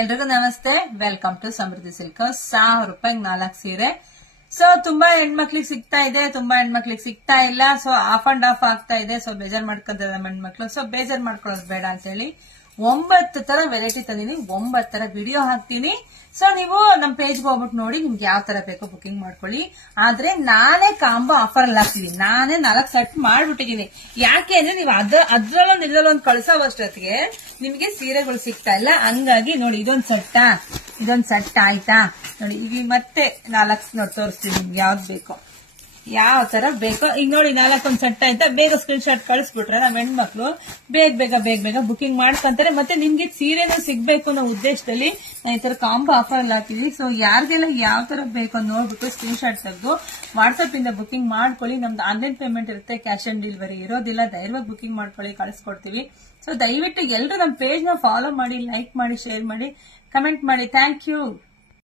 ಎಲ್ರಿಗೂ ನಮಸ್ತೆ. Welcome to Samriddhi silk. 1000 ರೂಪಾಯಿಗೆ 4 ಸೀರೆ. ಸೊ ತುಂಬಾ ಹೆಣ್ಮಕ್ಳಿಗೆ ಸಿಗ್ತಾ ಇದೆ, ತುಂಬಾ ಹೆಣ್ಮಕ್ಳಿಗೆ ಸಿಗ್ತಾ ಇಲ್ಲ. ಸೊ ಆಫ್ ಅಂಡ್ ಆಫ್ ಆಗ್ತಾ ಇದೆ. ಸೊ ಬೇಜಾರ್ ಮಾಡ್ಕೊಂತಾರೆ ನಮ್ಮ ಹೆಣ್ಮಕ್ಳು. ಸೊ ಬೇಜಾರ್ ಮಾಡ್ಕೊಳ್ಳೋದು ಬೇಡ ಅಂತ ಹೇಳಿ 9 ತರ ವೆರೈಟಿ ತಂದಿನಿ, 9 ತರ ವಿಡಿಯೋ ಹಾಕ್ತೀನಿ. ಸೊ ನೀವು ನಮ್ ಪೇಜ್ ಹೋಗ್ಬಿಟ್ಟು ನೋಡಿ, ನಿಮ್ಗೆ ಯಾವ ತರ ಬೇಕೋ ಬುಕಿಂಗ್ ಮಾಡ್ಕೊಳ್ಳಿ. ಆದ್ರೆ ನಾನೇ ಕಾಂಬೋ ಆಫರ್ ಅಲ್ಲಿ ಹಾಕ್ತೀನಿ. ನಾನೇ 4 ಸೆಟ್ ಮಾಡ್ಬಿಟ್ಟಿದೀನಿ. ಯಾಕೆ ಅಂದ್ರೆ ನೀವು ಅದ್ರಲ್ಲೊಂದು ಇದ್ರಲ್ಲೊಂದು ಕಳ್ಸೋವಷ್ಟೊತ್ತಿಗೆ ನಿಮ್ಗೆ ಸೀರೆಗಳು ಸಿಗ್ತಾ ಇಲ್ಲ. ಹಂಗಾಗಿ ನೋಡಿ, ಇದೊಂದ್ ಸೆಟ್ ಆಯ್ತಾ ನೋಡಿ. ಈಗ ಮತ್ತೆ 4 ನೋಡಿ ತೋರಿಸ್ತೀನಿ ನಿಮ್ಗೆ ಯಾವ್ದು ಬೇಕೋ, ಯಾವ ತರ ಬೇಕೋ. ಈಗ ನೋಡಿ 4 ಸೆಟ್ ಆಯ್ತಾ. ಬೇಗ ಸ್ಕ್ರೀನ್ ಶಾಟ್ ಕಳಿಸ್ಬಿಟ್ರೆ ನಮ್ಮ ಹೆಣ್ಮಕ್ಳು ಬೇಗ ಬುಕಿಂಗ್ ಮಾಡ್ಕೊಂತಾರೆ. ಮತ್ತೆ ನಿಮ್ಗೆ ಸೀರೆನೂ ಸಿಗ್ಬೇಕು ಅನ್ನೋ ಉದ್ದೇಶದಲ್ಲಿ ನಾನು ಈ ತರ ಕಾಂಬೋ ಆಫರ್ ಅಲ್ಲಿ ಹಾಕಿದೀನಿ. ಸೊ ಯಾರಿಗೆಲ್ಲ ಯಾವ ತರ ಬೇಕೋ ನೋಡ್ಬಿಟ್ಟು ಸ್ಕ್ರೀನ್ ಶಾಟ್ ತೆಗೆದು ವಾಟ್ಸ್ಆಪ್ ಇಂದ ಬುಕಿಂಗ್ ಮಾಡ್ಕೊಳ್ಳಿ. ನಮ್ದು ಆನ್ಲೈನ್ ಪೇಮೆಂಟ್ ಇರುತ್ತೆ, ಕ್ಯಾಶ್ ಆನ್ ಡೆಲಿವರಿ ಇರೋದಿಲ್ಲ. ಧೈರ್ಯವಾಗಿ ಬುಕಿಂಗ್ ಮಾಡ್ಕೊಳ್ಳಿ, ಕಳಿಸ್ಕೊಡ್ತೀವಿ. ಸೊ ದಯವಿಟ್ಟು ಎಲ್ಲರೂ ನಮ್ಮ ಪೇಜ್ ನ ಫಾಲೋ ಮಾಡಿ, ಲೈಕ್ ಮಾಡಿ, ಶೇರ್ ಮಾಡಿ, ಕಮೆಂಟ್ ಮಾಡಿ. Thank you.